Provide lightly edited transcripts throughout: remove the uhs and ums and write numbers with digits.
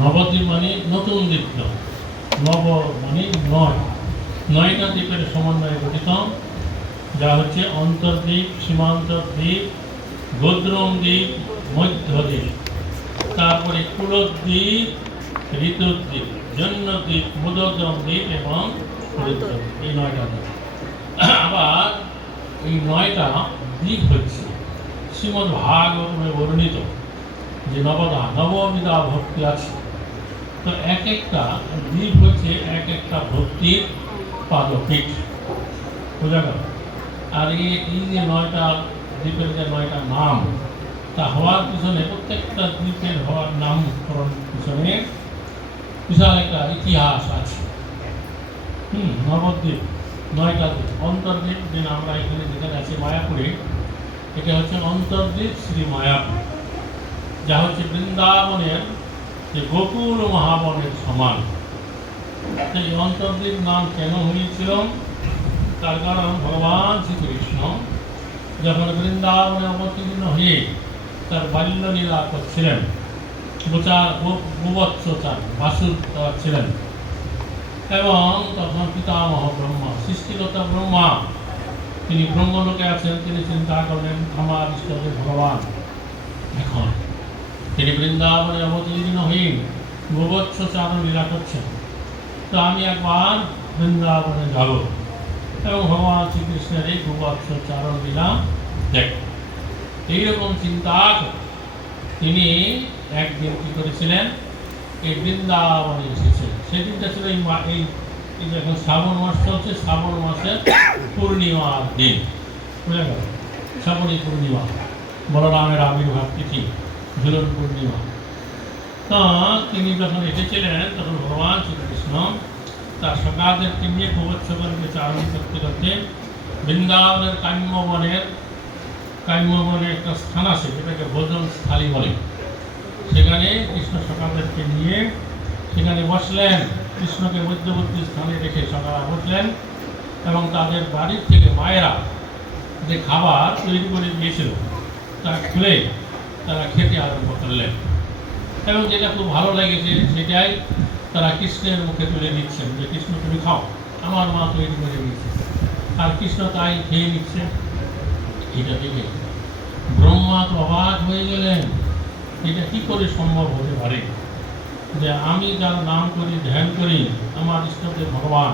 নবদ্বীপ মানে নতুন দ্বীপ নয়, নব মানে নয়, নয়টা দ্বীপের সমন্বয়ে গঠিত, যা হচ্ছে অন্তর্দ্বীপ, সীমান্ত দ্বীপ, গোদ্রম দ্বীপ, মধ্যদ্বীপ, তারপরে কুলদ্বীপ, ঋতুদ্বীপ, জন্যদ্বীপ, মুদোদ্রম দ্বীপ এবং হরিদ্বীপ, এই নয়টা দ্বীপ। আবার এই নয়টা দ্বীপ হচ্ছে শ্রীমদ্ ভাগবতমে বর্ণিত যে নববিধা ভক্তি আছে। তো এক একটা দ্বীপ হচ্ছে এক একটা ভক্তির পাদপীঠ, বোঝা গেল। আর এই যে নয়টা দ্বীপের যে নয়টা নাম, তা হওয়ার পিছনে, প্রত্যেকটা দ্বীপের হওয়ার নামকরণ পিছনে বিশাল একটা ইতিহাস আছে। নবদ্বীপ, নয়টা দ্বীপ। অন্তর্দ্বীপ, যে আমরা এখানে যেখানে আছি মায়াপুরে, এটা হচ্ছে অন্তর্দ্বীপ শ্রী মায়াপুর, যা হচ্ছে বৃন্দাবনের যে গোকুল মহাবনের সমান। এই অন্তর্দ্বীপ নাম কেন হয়েছিল? তার কারণ ভগবান শ্রীকৃষ্ণ যখন বৃন্দাবনে অবতীর্ণ হয়ে তার বাল্যলীলা করছিলেন, গোবৎসচার বাসুর ছিলেন, এবং তখন পিতামহ ব্রহ্মা, সৃষ্টিকর্তা ব্রহ্মা, তিনি ব্রহ্মলোকে আছেন। তিনি চিন্তা করলেন, আমার ইষ্টদেব ভগবান এখন তিনি বৃন্দাবনে অবতীর্ণ হয়ে গোবৎসচারণ লীলা করছেন, তো আমি একবার বৃন্দাবনে যাব এবং ভগবান শ্রীকৃষ্ণের এই গোবৎসচারণ লীলা দেখ। এইরকম চিন্তা তিনি একদিন কী করেছিলেন, এই বৃন্দাবনে এসেছিলেন। সেদিনটা ছিল এই যখন শ্রাবণ মাস চলছে, শ্রাবণ মাসের পূর্ণিমার দিন, বুঝে গেল, শ্রাবণী পূর্ণিমা, বলরামের আবির্ভাব তিথি, ঝুলন পূর্ণিমা। তা তিনি যখন এসেছিলেন তখন ভগবান শ্রীকৃষ্ণ তার সখাদেরকে নিয়ে গোবৎসগণকে চারণ করতে করতে বৃন্দাবনের কাম্যবনে একটা স্থান আছে, যেটাকে ভোজন স্থলী বলে, সেখানে কৃষ্ণ সখাদেরকে নিয়ে সেখানে বসলেন। কৃষ্ণকে মধ্যবর্তী স্থানে রেখে সখারা বসলেন এবং তাদের বাড়ির থেকে মায়েরা যে খাবার তৈরি করে দিয়েছিল তা খুলে তারা খেতে আরম্ভ করলেন, এবং যেটা খুব ভালো লেগেছে সেটাই তারা কৃষ্ণের মুখে তুলে দিচ্ছেন, যে কৃষ্ণ তুমি খাও, আমার মা তৈরি করে দিচ্ছে। আর কৃষ্ণ তাই খেয়ে নিচ্ছে। এটা দেখে ব্রহ্মা তো অবাক হয়ে গেলেন, এটা কি করে সম্ভব হতে পারে যে আমি যার নাম করি, ধ্যান করি, আমার ইষ্টদেব ভগবান,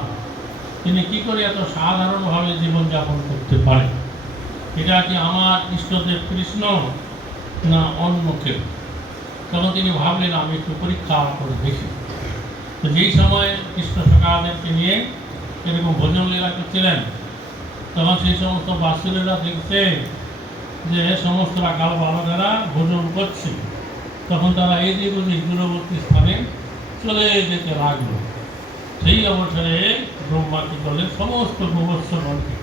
তিনি কি করে এত সাধারণভাবে জীবনযাপন করতে পারে? এটা কি আমার ইষ্টদেব কৃষ্ণ না অন্য কেউ? তখন তিনি ভাবলেন আমি একটু পরীক্ষা করে দেখি। তো যেই সময় কৃষ্ণ সখাদেরকে নিয়ে এরকম ভোজন লীলা করছিলেন, তখন সেই সমস্ত বাসুরেরা দেখছে যে সমস্ত রাখাল বালকেরা ভোজন করছে, তখন তারা এদিক ওদিক দূরবর্তী স্থানে চলে যেতে লাগলো। সেই অবসরে ব্রহ্মা কি করলেন, সমস্ত গোবৎসগণকে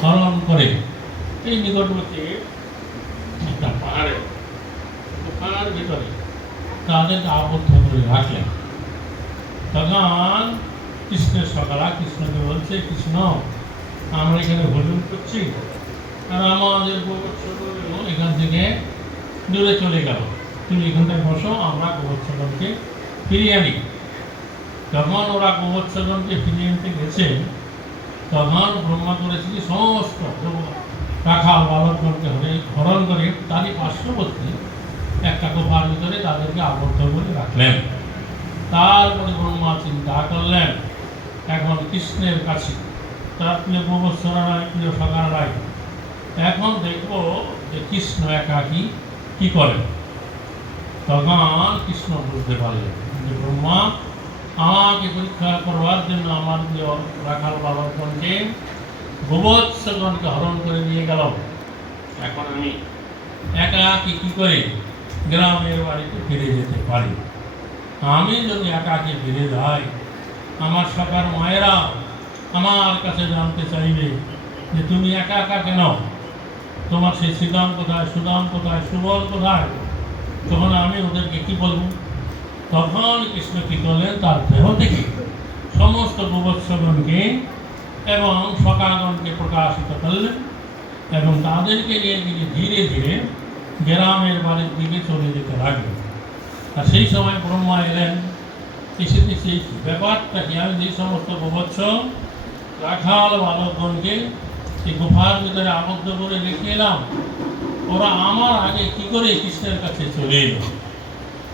হরণ করে এই নিকটবর্তী একটা পাহাড়ের ভিতরে তাদেরকে আবদ্ধ করে রাখলেন। তখন কৃষ্ণের সখারা কৃষ্ণকে বলছে, কৃষ্ণ আমরা এখানে ভোজন করছি আর আমাদের গোবৎসগণ এখান থেকে দূরে চলে গেল, তুমি এখানটায় বসো, আমরা গোবৎসগণকে ফিরিয়ে আনি। যখন ওরা গোবৎসগণকে ফিরিয়ে আনতে গেছে, তখন ব্রহ্মা করেছে কি সমস্ত রাখাল বালকগণকে হরণ করে তারই পার্শ্ববর্তী একটা গুহার ভিতরে তাদেরকে আবদ্ধ করে রাখলেন। তারপরে ব্রহ্মা চিন্তা করলেন, এখন কৃষ্ণের কাছে তার প্রিয় গোবৎসরাই, প্রিয় সখারাই, এখন দেখব যে কৃষ্ণ একাকী কি করেন। তখন কৃষ্ণ বুঝতে পারলেন যে ব্রহ্মা আমাকে পরীক্ষা করবার জন্য আমার প্রিয় রাখাল বালকগণকে, গোবৎসগণকে হরণ করে নিয়ে গেল। এখন আমি একাকী কি করে গ্রামের বাড়িতে ফিরে যেতে পারি? আমি যদি একাকী ফিরে যাই, আমার সখার মায়েরা আমার কাছে জানতে চাইবে যে তুমি একা একা কেন, তোমার সেই শ্রীদাম কোথায়, সুদাম কোথায়, সুবল কোথায়? তখন আমি ওদেরকে কি বলবো? তখন কৃষ্ণ কি করলেন, তার দেহ থেকে সমস্ত গোবৎসগণকে এবং সখাগণকে প্রকাশিত করলেন এবং তাদেরকে নিয়ে তিনি ধীরে ধীরে গ্রামের বাড়ির দিকে চলে যেতে লাগলেন। আর সেই সময় ব্রহ্মা এলেন, এসে দেখছি ব্যাপারটা কি, আমি যে সমস্ত গোবৎস রাখাল বালকগণকে এই গুফার ভিতরে আবদ্ধ করে রেখে এলাম, ওরা আমার আগে কি করে কৃষ্ণের কাছে চলে এলো।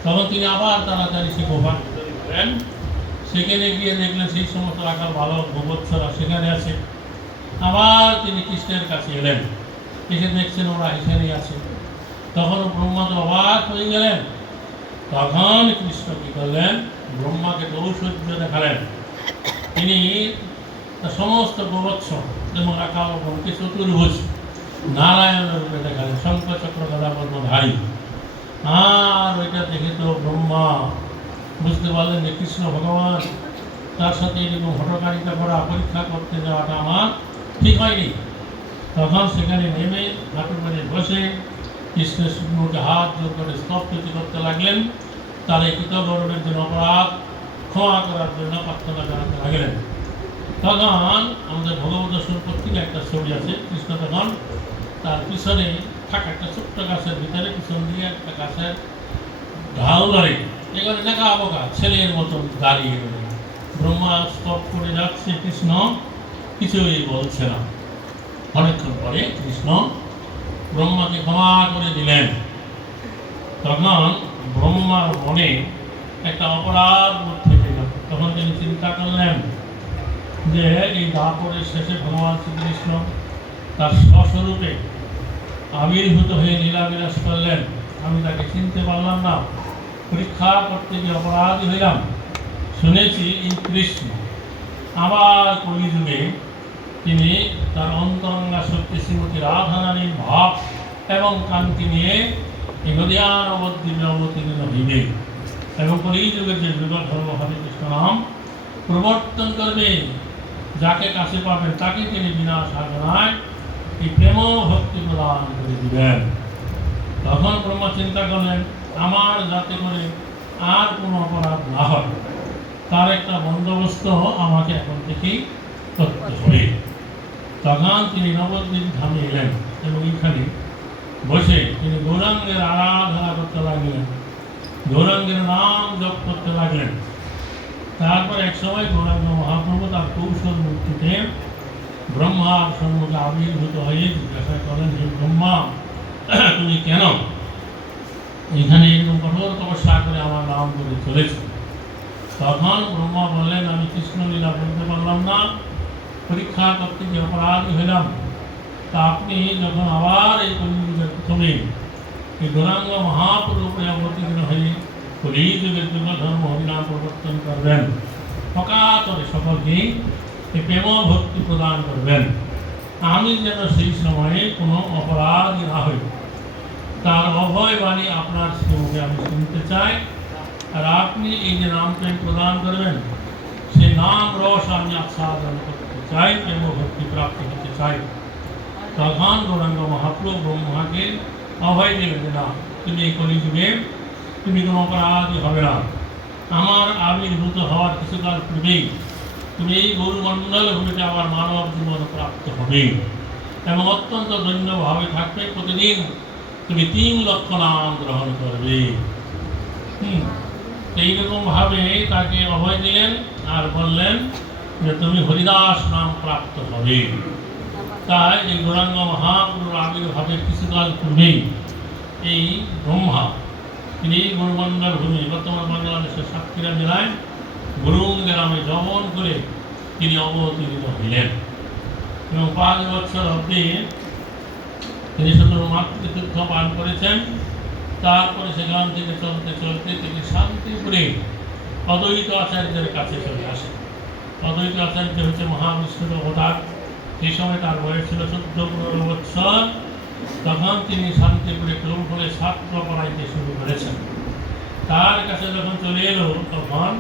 তখন তিনি আবার তাড়াতাড়ি সে গুফার ভিতরে গেলেন, সেখানে গিয়ে দেখলেন সেই সমস্ত রাখাল বালক গোবৎসরা সেখানে আছে। আবার তিনি কৃষ্ণের কাছে এলেন, এসে দেখছেন ওরা এখানেই আছে। তখন ব্রহ্মা তো অবাক হয়ে গেলেন। তখন কৃষ্ণ কি করলেন, ব্রহ্মাকে তো ঐশ্বর্য দেখালেন। তিনি সমস্ত গোবৎস এবং রাখালগণকে চতুর্ভুজ নারায়ণের রূপে দেখালেন, শঙ্খ চক্র গদা পদ্মধারী। আর ওইটা দেখে তো ব্রহ্মা বুঝতে পারলেন যে কৃষ্ণ ভগবান, তার সাথে এরকম হঠকারিতা করা, পরীক্ষা করতে যাওয়াটা আমার ঠিক হয়নি। তখন সেখানে নেমে হাঁটু মেরে বসে কৃষ্ণের মুখে হাত জোর করে স্তবস্তুতি করতে লাগলেন। তার এই কৃতগর্বের জন্য অপরাধ ক্ষমা করার জন্য প্রার্থনা জানাতে লাগলেন। তখন আমাদের ভগবত দর্শন পত্রিকা একটা ছবি আছে, কৃষ্ণ তখন তার পিছনে থাকা একটা ছোট্ট গাছের ভিতরে পিছন দিয়ে একটা গাছের ঢাল ধরে এখানে দেখা আবকা ছেলের মতন দাঁড়িয়ে গেল। ব্রহ্মা স্তব করে যাচ্ছে, কৃষ্ণ কিছুই বলছে না। অনেকক্ষণ পরে কৃষ্ণ ব্রহ্মাকে ক্ষমা করে দিলেন। তখন ব্রহ্মার মনে একটা অপরাধ বোধ থেকে গেল। তখন তিনি চিন্তা করলেন যে এই দ্বাপরের শেষে ভগবান শ্রীকৃষ্ণ তার স্বস্বরূপে আবির্ভূত হয়ে লীলাবিলাস করলেন, আমি তাকে চিনতে পারলাম না, পরীক্ষা করতে গিয়ে অপরাধী হইলাম। শুনেছি এই কৃষ্ণ আবার কলিযুগে তিনি তার অন্তরঙ্গা শক্তি শ্রীমতী রাধারানীর ভাব এবং কান্তি নিয়ে এই নদিয়ান অবদ্বীপে অবতীর্ণ হইবে এবং কলিযুগের যে যুগল ধর্ম হরে কৃষ্ণ নাম প্রবর্তন করবে। যাকে কাছে পাবেন তাকে তিনি বিনা সাধনায় এই প্রেম ভক্তি প্রদান করে দিবেন। তখন ব্রহ্মা চিন্তা করলেন, আমার যাতে করে আর কোনো অপরাধ না হয় তার একটা বন্দোবস্ত আমাকে এখন থেকেই করতে হবে। তখন তিনি নবদ্বীপ ধামে এলেন এবং এখানে বসে তিনি গৌরাঙ্গের আরাধনা করতে লাগলেন, গৌরাঙ্গের নাম জপ করতে লাগলেন। তারপর এক সময় গৌরাঙ্গ মহাপ্রভু তার কৌশল মূর্তিতে ব্রহ্মার সম্মুখে আবির্ভূত হয়ে জিজ্ঞাসা করেন, হে ব্রহ্মা, তুমি কেন এখানে এরকম কঠোর তপস্যা করে আমার নাম করে চলেছ? তখন ব্রহ্মা বললেন, আমি কৃষ্ণলীলা বলতে পারলাম না, পরীক্ষা করতে গিয়ে অপরাধী হইলাম। তা আপনি যখন আবার এই কলিযুগের প্রথমে এই গৌরাঙ্গ মহাপ্রভূ অবতীর্ণ হয়ে কলিযুগের যুগ ধর্ম হরিনাম প্রবর্তন করবেন, অকাতরে সকলকে এই প্রেম ভক্তি প্রদান করবেন, আমি যেন সেই সময়ে কোনো অপরাধী না হই, তার অভয় বাণী আপনার শ্রীমুখে আমি শুনতে চাই। আর আপনি এই যে নাম প্রেম প্রদান করবেন, সেই নাম রস আমি আস্বাদন করতে চাই, প্রেম ভক্তি প্রাপ্তি হতে চাই। তখন গৌরাঙ্গ মহাপ্রভু ব্রহ্মাকে অভয় দিলেন যে না, তুমি এই কলিযুগে তুমি কোনো অপরাধী হবে না। আমার আবির্ভূত হওয়ার কিছুকাল পূর্বেই তুমি এই গৌরমণ্ডল ভূমিতে আমার মানব জীবন প্রাপ্ত হবে এবং অত্যন্ত ধন্যভাবে থাকবে। প্রতিদিন তুমি 3 লক্ষ নাম গ্রহণ করবে। এইরকমভাবে তাকে অভয় দিলেন আর বললেন যে তুমি হরিদাস নাম প্রাপ্ত হবে। তাই এই গৌরাঙ্গ মহাপ্রভুর আবির্ভাবের কিছুকাল পূর্বেই এই ব্রহ্মা তিনি গৌরমণ্ডল ভূমি বর্তমান বাংলাদেশের সাতক্ষীরা জেলায় গুরুং গ্রামে জন্ম করে তিনি অবতীর্ণ হইলেন এবং 5 বছর অবধি তিনি শুধু মাতৃতীর্থ পান করেছেন। তারপরে সেখান থেকে চলতে চলতে তিনি শান্তিপুরে অদ্বৈত আচার্যের কাছে চলে আসেন। অদ্বৈত আচার্য হচ্ছে মহাবিষ্ণুর অবতার। এই সময় তার বয়স ছিল 14-15 বৎসর। তখন তিনি শান্তিপুরে ক্রমফলে ছাত্র পড়াইতে শুরু করেছেন। তার কাছে যখন চলে এলো তখন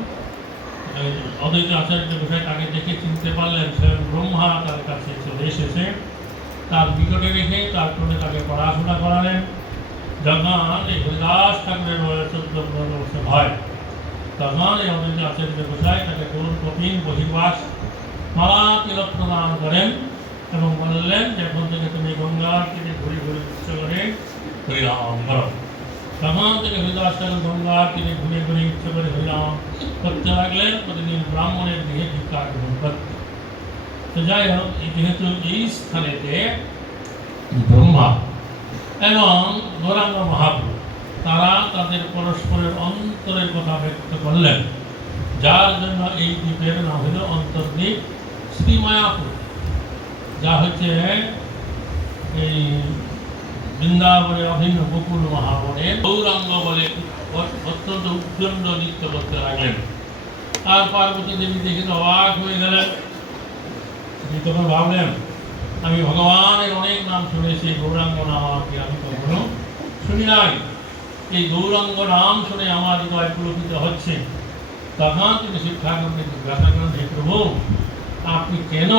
অদ্বৈত আচার্য বিষয় তাকে দেখে চিনতে পারলেন, স্বয়ং ব্রহ্মা তার কাছে চলে এসেছে। তার নিকটে রেখে তারপরে তাকে পড়াশোনা করালেন। যখন এই হরিদাস ঠাকুরের বয়স 14-15 বছর হয়, তখন এই অদ্বৈত আচার্য গোসাই তাকে গৌর কপিন বহির্বাস মালা তিলক প্রদান করেন এবং বললেন যে এখন থেকে তুমি গঙ্গার তীরে ঘুরে ঘুরে উচ্চ করে হরিনাম করো। তখন থেকে হরিদাসের গঙ্গার তীরে ঘুরে ঘুরে ইচ্ছে করে হরিনাম করতে লাগলেন, প্রতিদিন ব্রাহ্মণের গৃহে ভিক্ষা গ্রহণ করতে। তো যাই হোক, যেহেতু এই স্থানেতে ব্রহ্মা এবং গৌরাঙ্গ মহাপ্রভু তারা তাদের পরস্পরের অন্তরের কথা ব্যক্ত করলেন, যার জন্য এই দ্বীপের নাম হল অন্তর্দ্বীপ শ্রীমায়াপুর, যা হচ্ছে এই বৃন্দাবনের অভিন্ন গোকুল মহাবনে গৌরাঙ্গ বলে অত্যন্ত উদ্দণ্ড নৃত্য করতে লাগলেন। আর পার্বতী দেবী দেখে তো অবাক হয়ে গেলেন। তখন ভাবলেন, আমি ভগবানের অনেক নাম শুনেছি, গৌরাঙ্গ নামকে আমি কখনো শুনি নাই। এই গৌরাঙ্গ নাম শুনে আমার হৃদয় পুলকিত হচ্ছে। তখন তিনি শিব ঠাকুরকে জিজ্ঞাসা করেন, হে প্রভু, আপনি কেন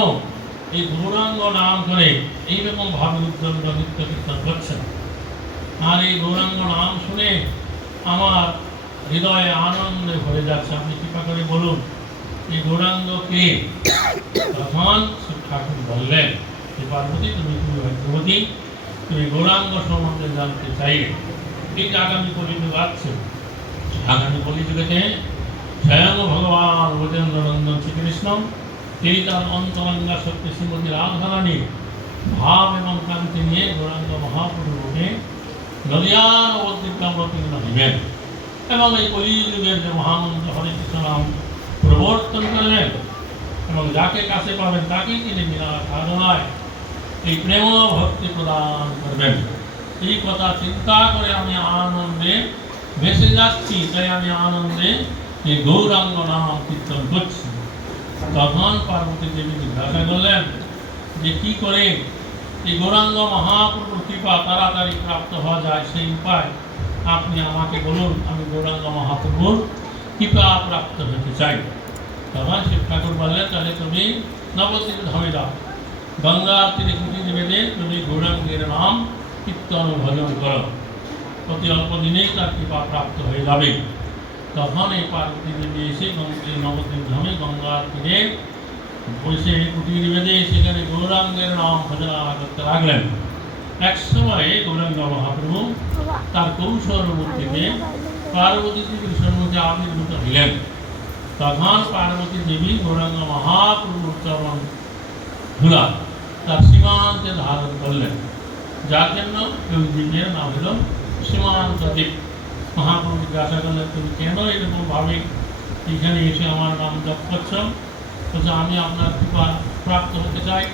এই গৌরাঙ্গ নাম করে এইরকম ভাবে উদ্দণ্ড নৃত্য কীর্তন করছেন? আর এই গৌরাঙ্গ নাম শুনে আমার হৃদয়ে আনন্দে ভরে যাচ্ছে, আপনি কৃপা করে বলুন এই গৌরাঙ্গ কে? তখন শিব ঠাকুর বললেন, হে পার্বতী, তুমি ভাগ্যবতী, তুমি গৌরাঙ্গ সম্বন্ধে জানতে চাইলে। এই যে আগামী কলিযুগ আসছে, আগামী কলিযুগেতে স্বয়ং ভগবান ব্রজেন্দ্র নন্দন শ্রীকৃষ্ণ তিনি তার অন্তরঙ্গা শক্তি শ্রীমতী রাধারানীর ভাব এবং কান্তি নিয়ে গৌরাঙ্গ মহাপ্রভুকে নদিয়ার অবতীর্ণ অবতীর্ণ হইবেন এবং এই কলিযুগের যে মহামন্ত্র হরে কৃষ্ণ নাম প্রবর্তন করবেন এবং যাকে কাছে পাবেন তাকেই তিনি বিনা সাধনায় এই প্রেম ভক্তি প্রদান করবেন। এই কথা চিন্তা করে আমি আনন্দে ভেসে যাচ্ছি, তাই আমি আনন্দে এই গৌরাঙ্গ নাম কীর্তন করছি। তখন পার্বতী দেবী জিজ্ঞাসা করলেন যে কি করে এই গৌরাঙ্গ মহাপ্রভুর কৃপা তাড়াতাড়ি প্রাপ্ত হওয়া যায়, সেই উপায় আপনি আমাকে বলুন, আমি গৌরাঙ্গ মহাপ্রভুর কৃপা প্রাপ্ত হতে চাই। তখন শিব ঠাকুর বললেন, তাহলে তুমি নবদ্বীপ ধামে যাও, গঙ্গার তীরে কুটির বেঁধে তুমি গৌরাঙ্গের নাম কীর্তন ভজন করো, অতি অল্প দিনেই তার কৃপা প্রাপ্ত হয়ে যাবে। তখন এই পার্বতী দেবী এসে নবদ্বীপ ধামে গঙ্গার তীরে বসে কুটির বেঁধে সেখানে গৌরাঙ্গের নাম ভজনা করতে লাগলেন। এক সময়ে গৌরাঙ্গ মহাপ্রভু তার কৌশল মূর্তিতে পার্বতী দেবীর সম্মুখে আবির্ভূত হইলেন। তখন পার্বতী দেবী গৌরাঙ্গ মহাপ্রভুর চরণ ধুলা তার সীমান্তে ধারণ করলেন, যার জন্য ওই দ্বীপের নাম হল সীমান্ত দ্বীপ। মহাপ্রভু জিজ্ঞাসা করলেন, তুমি কেন এরকম ভাবে এখানে এসে আমার নাম জপ করছ? বলছে, আমি আপনার কৃপা প্রাপ্ত হতে চাই।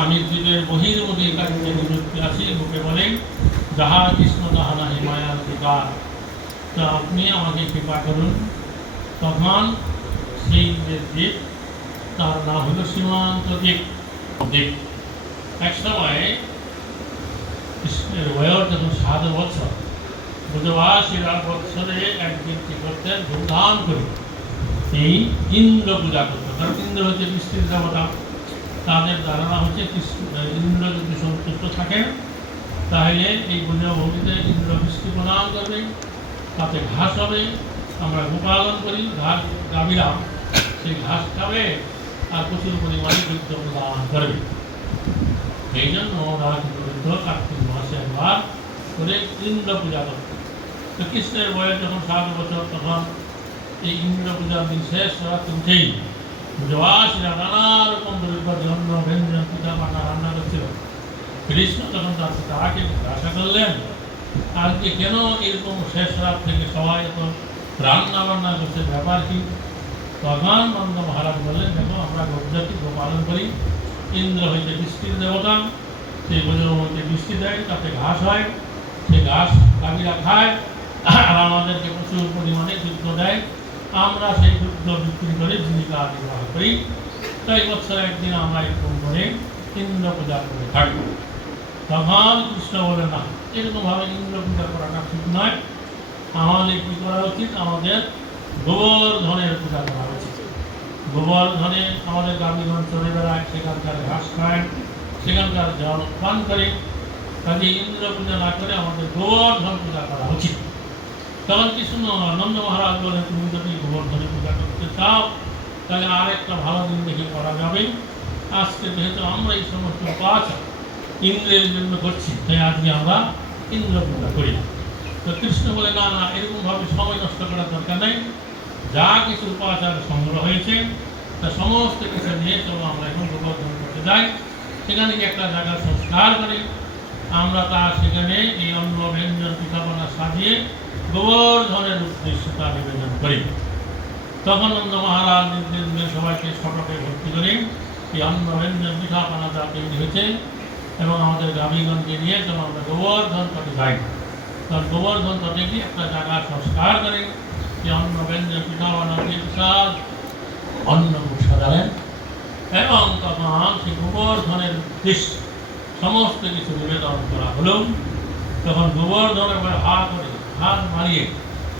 আমি দ্বীপের বহির্মুখী কাজে নিযুক্ত আছি, লোকে বলেন যাহা কৃষ্ণ তাহা নাহি মায়ার বিকার, তা আপনি আমাকে কৃপা করুন। তখন সেই যে দ্বীপ তার নাম হল সীমান্ত দ্বীপ। দ্বীপ এক সময় কৃষ্ণের বয়স যখন 7 বছর, ব্রজবাসীরা বৎসরে একদিন কি করতেন, ধুমধাম করে এই ইন্দ্র পূজা করতেন। কারণ ইন্দ্র হচ্ছে বৃষ্টির দেবতা, তাদের ধারণা হচ্ছে ইন্দ্র যদি সন্তুষ্ট থাকেন তাহলে এই ব্রজভূমিতে ইন্দ্র বৃষ্টি প্রদান করবে, তাতে ঘাস হবে। আমরা গোপালন করি, ঘাস গাভীরা সেই ঘাস খাবে আর প্রচুর পরিমাণে দুগ্ধ প্রদান করবে। এই জন্য ওরা কিন্তু কার্তিক মাসে একবার করে ইন্দ্র পূজা করত। তো কৃষ্ণের বয়স যখন 7 বছর, তখন এই ইন্দ্র পূজার দিন শেষ রাত উঠেই ব্রজবাসীরা নানা রকম দ্রব্য জন্য ব্যঞ্জন পূজা পাঠা রান্না করছিল। কৃষ্ণ তখন তার তাকে জিজ্ঞাসা করলেন, আজকে কেন এরকম শেষ রাত থেকে সবাই এত রান্না বান্না করছে, ব্যাপার কি? তখন নন্দ মহারাজ বললেন, দেখো আমরা গোপজাতি গোপালন করি, ইন্দ্র হইতে বৃষ্টির দেবতা, সেই ব্রজভূমিতে বৃষ্টি দেয়, তাতে ঘাস হয়, সেই ঘাস গাভীরা খায় আর আমাদেরকে প্রচুর পরিমাণে দুগ্ধ দেয়, আমরা সেই দুগ্ধ বিক্রি করে জীবিকা নির্বাহ করি। তাই বছরে একদিন আমরা এরকম করে ইন্দ্র পূজা করে থাকি। তখন কৃষ্ণ বলে, না, এরকমভাবে ইন্দ্র পূজা করাটা ঠিক নয়, আমাদের কী করা উচিত, আমাদের গোবর্ধনের পূজা করা উচিত। গোবর্ধনে আমাদের গাভীগণ চলে বেড়ায়, সেখানকার ঘাস খায়, সেখানকার জল পান করে, কাজে ইন্দ্র পূজা না করে আমাদের গোবর্ধন পূজা করা উচিত। তখন কৃষ্ণ নন্দ মহারাজ বলে, তুমি যদি গোবর্ধনের পূজা করতে চাও তাহলে আরেকটা ভালো দিন দেখে করা যাবে। আজকে যেহেতু আমরা এই সমস্ত কাজ ইন্দ্রের জন্য করছি, তাই আজকে আমরা ইন্দ্র পূজা করি। তো কৃষ্ণ বলে, না না, এরকমভাবে সময় নষ্ট করার দরকার নেই, যা কিছু উপাচার সংগ্রহ হয়েছে তা সমস্ত কিছু নিয়ে চলো আমরা এখন গোবর্ধন করতে যাই। সেখানে গিয়ে একটা জায়গা সংস্কার করি, আমরা তার সেখানে এই অন্ন ব্যঞ্জন পিঠাপনা সাজিয়ে গোবর্ধনের উদ্দেশ্যে তা নিবেদন করি। তখন নন্দ মহারাজ নির্দিন সবাইকে শতকে ভর্তি করে এই অন্ন ব্যঞ্জন পিঠাপনা যা তৈরি হয়েছে এবং আমাদের গাভীগণকে নিয়ে যখন আমরা গোবর্ধন তটে যাই, তখন গোবর্ধন তটে গিয়ে একটা জায়গা সংস্কার করে এই অন্ন ব্যঞ্জন পিঠাপনা দিয়ে বিশাল অন্নকূট সাজালেন এবং তখন সেই গোবর্ধনের উদ্দেশ্যে সমস্ত কিছু নিবেদন করা হলো। তখন গোবর্ধনের হাত মারিয়ে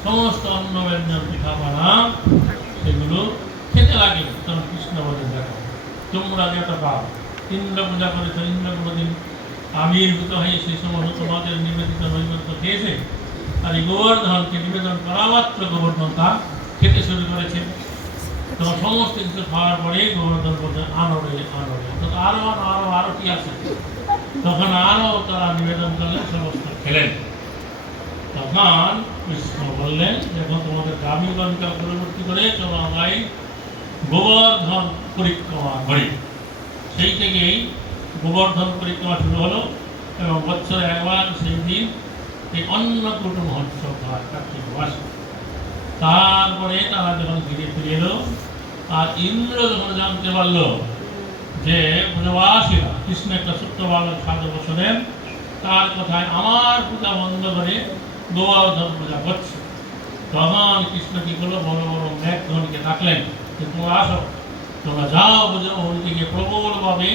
সমস্ত অন্ন ব্যঞ্জন পিঠাপনা সেগুলো খেতে লাগে। তখন কৃষ্ণ বলে, দেখো তোমরা যেটা ইন্দ্র পূজা করেছ, ইন্দ্র কোনোদিন আবির্ভূত হয়ে সেই সমস্ত তোমাদের নিবেদিত নৈবেদ্য খেয়েছে, আর এই গোবর্ধনকে নিবেদন করা মাত্র গোবর্ধন তা খেতে শুরু করেছে। তখন সমস্ত কিছু খাওয়ার পরে গোবর্ধন বলতে আনরে আনরে, আরো আরো আরো কি আছে, তখন আরো তারা নিবেদন করলেন, সমস্ত খেলেন। তখন কৃষ্ণ বললেন, যখন তোমাদের গাভীগণকে পরবর্তী করে চলো আমরা গোবর্ধন পরিক্রমা করি। সেই থেকেই গোবর্ধন পরিক্রমা শুরু হলো এবং বছরে একবার সেই দিন এই অন্নকূট মহোৎসব হয় কার্তিক মাসে। তারপরে তারা যখন ফিরে ফিরে এলো, আর ইন্দ্র যখন জানতে পারলো যে ব্রজবাসীরা কৃষ্ণ একটা ছোট্ট বালক 7 বছরের, তার কথায় আমার পূজা বন্ধ করে গোবর্ধন পূজা করছে, তখন কৃষ্ণ কি করলো, বড় বড় মেঘধ্বনিকে ডাকলেন যে তোমরা আসো, তোমরা যাও ব্রজভূমিতে গিয়ে প্রবলভাবে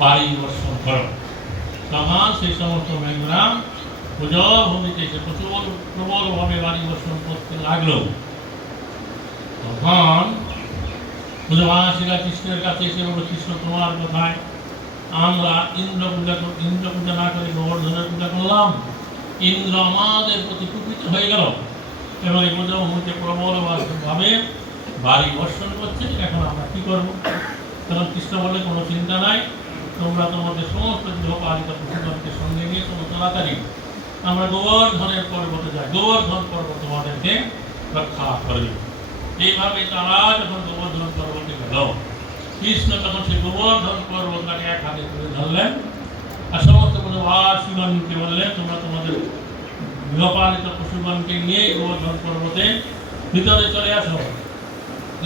বাড়ি বর্ষণ করো। তখন সেই সমস্ত মেঘরা ব্রজভূমিতে এসে প্রবলভাবে বাড়ি বর্ষণ করতে লাগলো। তখন ব্রজবাসীরা কৃষ্ণের কাছে এসে বলল, কৃষ্ণ তোমার কথায় আমরা ইন্দ্র পূজা না করে গোবর্ধনের পূজা করলাম, ইন্দ্র আমাদের প্রতি কুপিত হয়ে গেল এবং এই ব্রজভূমিতে প্রবলভাবে বাড়ি বর্ষণ করছে, এখন আমরা কি করবো? তখন কৃষ্ণ বলে, কোনো চিন্তা নাই, তোমরা তোমাদের সমস্ত গৃহপালিত পশুগণকে সঙ্গে নিয়ে তোমরা তাড়াতাড়ি আমরা গোবর্ধনের পর্বতে যাই, গোবর্ধন পর্বত তোমাদেরকে রক্ষা করবে। এইভাবে তারা যখন গোবর্ধন পর্বতে গেল, কৃষ্ণ তখন সেই গোবর্ধন পর্বতটাকে এক হাতে তুলে ধরলেন আর সমস্ত ব্রজবাসীগণকে বললেন, তোমরা তোমাদের গৃহপালিত পশুগণকে নিয়ে গোবর্ধন পর্বতে ভিতরে চলে আসো,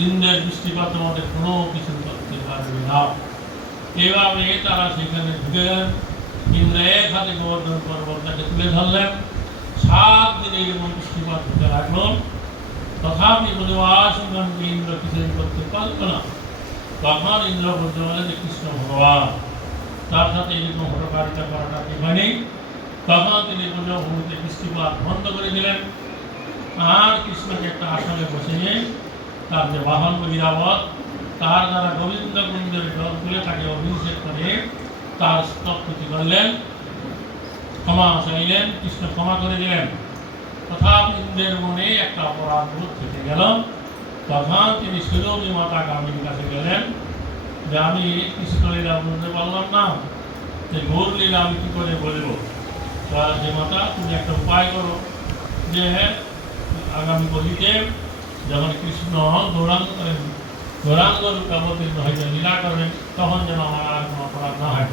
ইন্দ্রের দৃষ্টিপাত তোমাদের কোনো কিছু করতে পারবে না। এভাবে তারা সেখানে ঢুকে গেলেন, ইন্দ্র এক হাতে গোবর্ধন পর্বতটাকে তুলে ধরলেন। 7 দিনে এরকম দৃষ্টিপাত হতে লাগলো, তথাপি ব্রজবাসীগণকে ইন্দ্র কিছুই করতে পারল না। তখন ইন্দ্র বলতে বলে যে কৃষ্ণ ভগবান, তার সাথে এরকম হটকারিতা করাটা ঠিক হয়নি। তখন তিনি ব্রজভূমিতে দৃষ্টিপাত বন্ধ করে দিলেন আর কৃষ্ণকে একটা আসনে বসিয়ে তার যে বাহন ইরাবত, তার দ্বারা গোবিন্দ কুঞ্জের জল তুলে তাকে অভিষেক করে তার স্তবস্তুতি করলেন, ক্ষমা চাইলেন, কৃষ্ণ ক্ষমা করে দিলেন। তথাপি ইন্দ্রের মনে একটা অপরাধ বোধ থেকে গেল। তখন তিনি সুরভী মাতা গাভীর কাছে গেলেন যে আমি কৃষ্ণলীলা বলতে পারলাম না, যে গৌর লীলা আমি কী করে বলবো? যে মাতা তুমি একটা উপায় করো, যে আগামী কলিতে যখন কৃষ্ণ গৌরাঙ্গ রূপে অবতীর্ণ হইতে লীলা করবেন, তখন যেন আমার আর কোনো অপরাধ না হয়।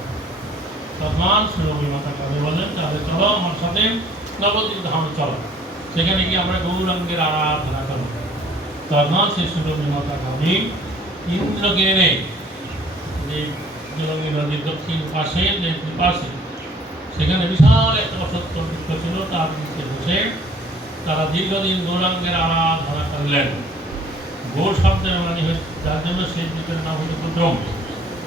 তখন সুরভী মাতা কাজে বললেন, তাহলে চলো আমার সাথে নবদ্বীপ ধামে চলো, সেখানে গিয়ে আমরা গৌরাঙ্গের আরাধনা করবো। তখন সেই সুরভী মাতা কাজী ইন্দ্রকে এনে যে জলঙ্গি নদীর দক্ষিণ পাশে যে পাশে সেখানে বিশাল একটা অসত্য বৃক্ষ ছিল, তার নিচে বসে তারা দীর্ঘদিন গৌরাঙ্গের আরাধনা করলেন। গৌর শব্দের মানে যার জন্য সেই বৃক্ষের নাম হল কুদ্রম।